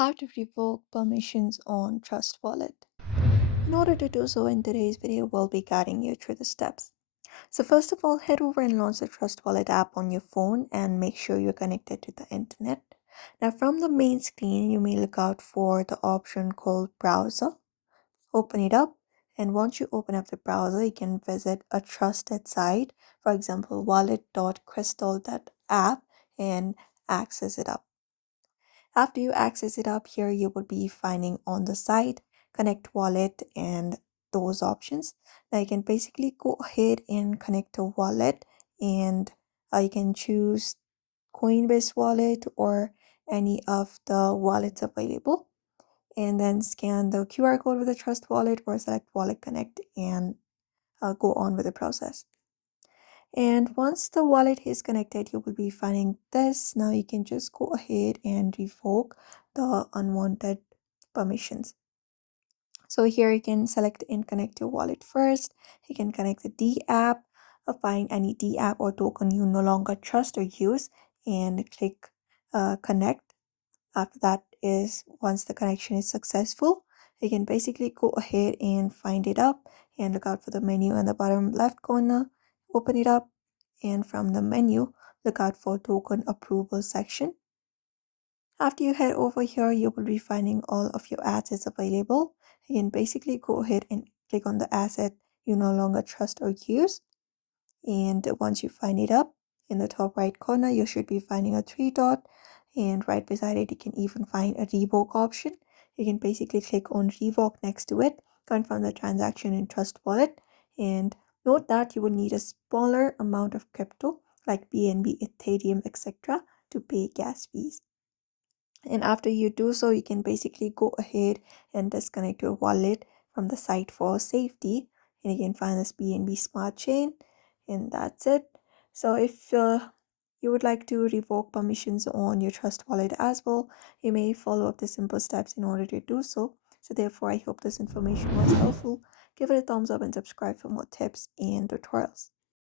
How to revoke permissions on Trust Wallet. In order to do so, in today's video, we'll be guiding you through the steps. So first of all, head over and launch the Trust Wallet app on your phone and make sure you're connected to the internet. Now from the main screen, you may look out for the option called Browser. Open it up, and once you open up the browser, you can visit a trusted site, for example, wallet.crystal.app, and access it up. After you access it up here, you will be finding on the site connect wallet and those options. Now you can basically go ahead and connect a wallet, and you can choose Coinbase wallet or any of the wallets available, and then scan the QR code with the Trust Wallet or select Wallet Connect and go on with the process. And once the wallet is connected, you will be finding this. Now you can just go ahead and revoke the unwanted permissions. So here you can select and connect your wallet first. You can connect the D app, find any D app or token you no longer trust or use, and click connect. After that is once the connection is successful, you can basically go ahead and find it up and look out for the menu in the bottom left corner. Open it up, and from the menu, look out for token approval section. After you head over here, you will be finding all of your assets available. You can basically go ahead and click on the asset you no longer trust or use. And once you find it up, in the top right corner, you should be finding a three dot, and right beside it, you can even find a revoke option. You can basically click on revoke next to it, confirm the transaction in Trust Wallet, and note that you will need a smaller amount of crypto like BNB, Ethereum, etc. to pay gas fees. And after you do so, you can basically go ahead and disconnect your wallet from the site for safety, and you can find this BNB smart chain, and that's it. So if you would like to revoke permissions on your Trust Wallet as well, you may follow up the simple steps in order to do so. So therefore, I hope this information was helpful. Give it a thumbs up and subscribe for more tips and tutorials.